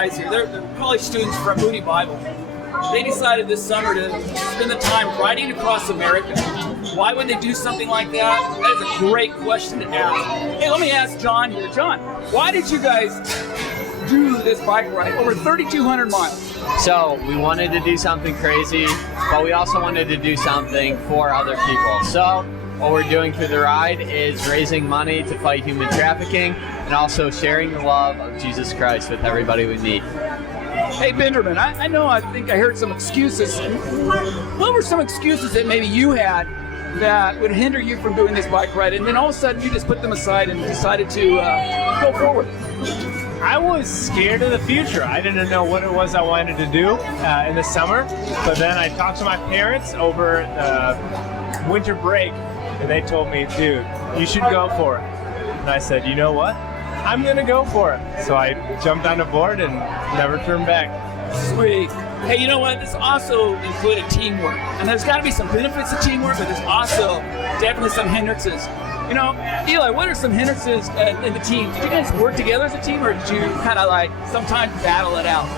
guys here. They're college students from Moody Bible. They decided this summer to spend the time riding across America. Why would they do something like that? That is a great question to ask. Hey, let me ask John here. John, why did you guys do this bike ride over 3,200 miles? So we wanted to do something crazy, but we also wanted to do something for other people. So what we're doing through the ride is raising money to fight human trafficking and also sharing the love of Jesus Christ with everybody we meet. Hey, Benjamin, I think I heard some excuses. What were some excuses that maybe you had that would hinder you from doing this bike ride, and then all of a sudden you just put them aside and decided to go forward? I was scared of the future. I didn't know what it was I wanted to do in the summer, but then I talked to my parents over the winter break, and they told me, dude, you should go for it. And I said, you know what? I'm gonna go for it. So I jumped on the board and never turned back. Sweet. Hey, you know what? This also included teamwork. And there's got to be some benefits of teamwork, but there's also definitely some hindrances. You know, Eli, what are some hindrances in the team? Did you guys work together as a team, or did you kind of like sometimes battle it out?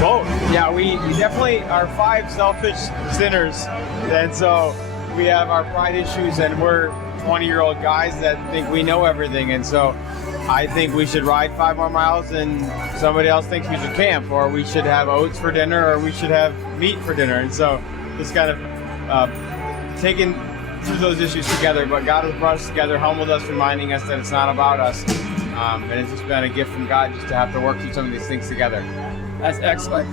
Both. Yeah, we definitely are 5 selfish sinners. And so we have our pride issues, and we're 20-year-old guys that think we know everything. And so I think we should ride 5 more miles, and somebody else thinks we should camp, or we should have oats for dinner, or we should have meat for dinner. And so just kind of taking through those issues together. But God has brought us together, humbled us, reminding us that it's not about us. And it's just been a gift from God just to have to work through some of these things together. That's excellent.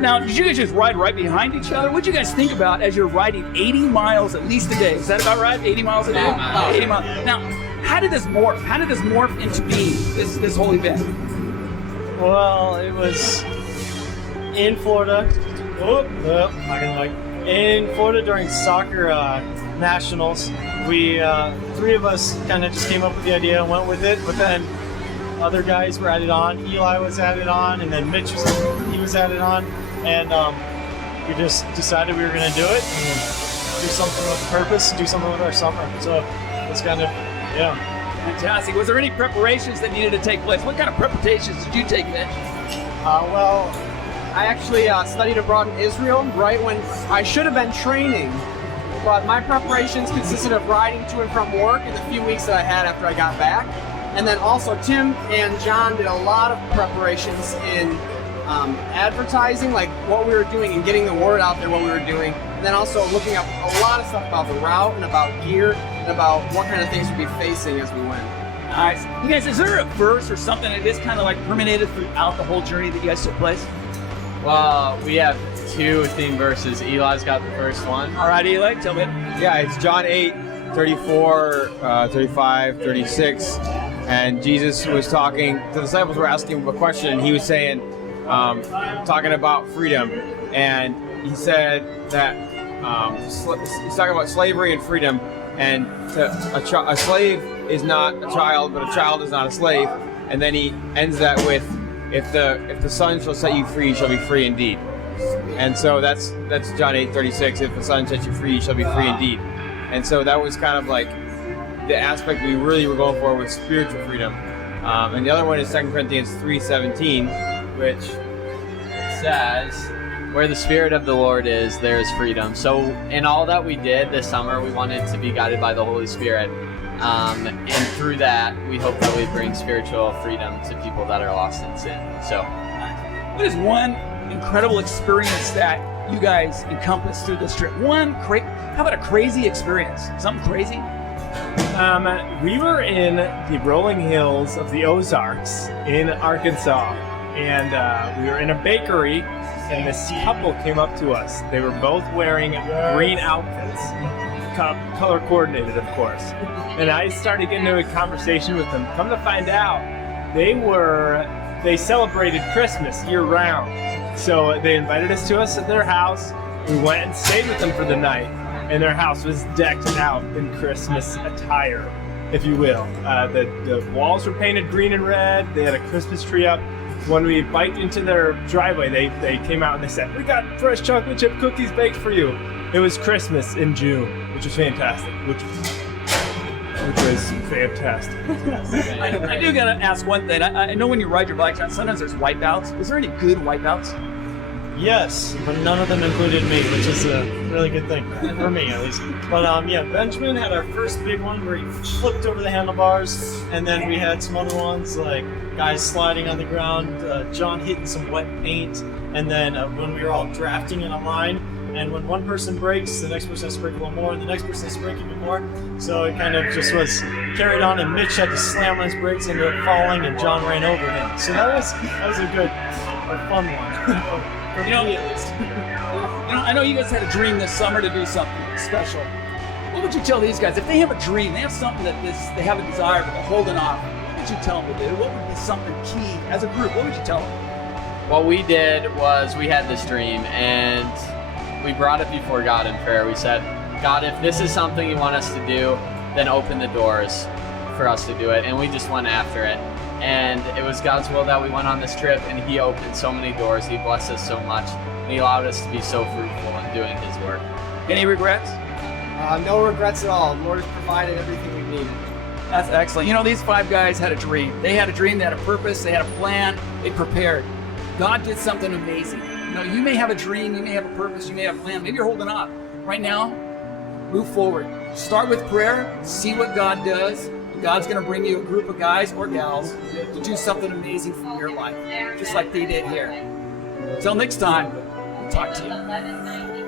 Now, did you guys just ride right behind each other? What did you guys think about as you're riding 80 miles at least a day? Is that about right? 80 miles a day? 80 miles. Now, how did this morph? How did this morph into being this whole event? Well, it was in Florida. In Florida during soccer nationals. We 3 of us kind of just came up with the idea and went with it. But then other guys were added on. Eli was added on, and then Mitch was added on, and we just decided we were going to do it and do something with purpose, do something with our summer. So it's kind of, yeah. Fantastic. Was there any preparations that needed to take place? What kind of preparations did you take, Mitch? Well, I actually studied abroad in Israel right when I should have been training. But my preparations consisted of riding to and from work in the few weeks that I had after I got back. And then also Tim and John did a lot of preparations in advertising, like what we were doing and getting the word out there, what we were doing. And then also looking up a lot of stuff about the route and about gear and about what kind of things we'd be facing as we went. Nice. You guys, is there a verse or something that is kind of like permeated throughout the whole journey that you guys took place? Well, we have 2 theme verses. Eli's got the first one. All right, Eli, tell me. Yeah, it's John 8, 34, 35, 36. And Jesus was talking, the disciples were asking him a question, and he was saying, talking about freedom. And he said that he's talking about slavery and freedom. And a slave is not a child, but a child is not a slave. And then he ends that with, if the Son shall set you free, you shall be free indeed. And so that's John 8:36. If the Son sets you free, you shall be free indeed. And so that was kind of like the aspect we really were going for with spiritual freedom. And the other one is 2 Corinthians 3:17, which says, where the Spirit of the Lord is, there is freedom. So in all that we did this summer, we wanted to be guided by the Holy Spirit. And through that, we hope that we bring spiritual freedom to people that are lost in sin. So, what is one incredible experience that you guys encompassed through this trip? How about a crazy experience? Something crazy? We were in the rolling hills of the Ozarks in Arkansas, and we were in a bakery, and this couple came up to us. They were both wearing green outfits, color coordinated, of course. And I started getting into a conversation with them. Come to find out, they celebrated Christmas year round. So they invited us to their house. We went and stayed with them for the night. And their house was decked out in Christmas attire, if you will. The walls were painted green and red. They had a Christmas tree up. When we biked into their driveway, they came out and they said, "We got fresh chocolate chip cookies baked for you." It was Christmas in June, which was fantastic. which was fantastic. I do gotta ask one thing. I know when you ride your bike around, sometimes there's wipeouts. Was there any good wipeouts? Yes, but none of them included me, which is a really good thing for me at least. But yeah, Benjamin had our first big one where he flipped over the handlebars, and then we had some other ones like guys sliding on the ground, John hitting some wet paint, and then when we were all drafting in a line, and when one person breaks, the next person has to break a little more, and the next person has to break even more. So it kind of just was carried on, and Mitch had to slam on his brakes, ended up falling, and John ran over him. So that was a good, a fun one. For You know- me, at least. I know you guys had a dream this summer to do something special. What would you tell these guys if they have a dream, they have something that they have a desire but they're holding off? What would you tell them to do? What would be something key as a group? What would you tell them? What we did was we had this dream and we brought it before God in prayer. We said, God, if this is something you want us to do, then open the doors for us to do it. And we just went after it. And it was God's will that we went on this trip, and He opened so many doors. He blessed us so much, and He allowed us to be so fruitful in doing His work. Any regrets? No regrets at all. The Lord has provided everything we needed. That's excellent. You know, these 5 guys had a dream. They had a dream, they had a purpose, they had a plan, they prepared. God did something amazing. You know, you may have a dream, you may have a purpose, you may have a plan. Maybe you're holding off. Right now, move forward. Start with prayer, see what God does. God's going to bring you a group of guys or gals to do something amazing for your life, just like they did here. Until next time, we'll talk to you.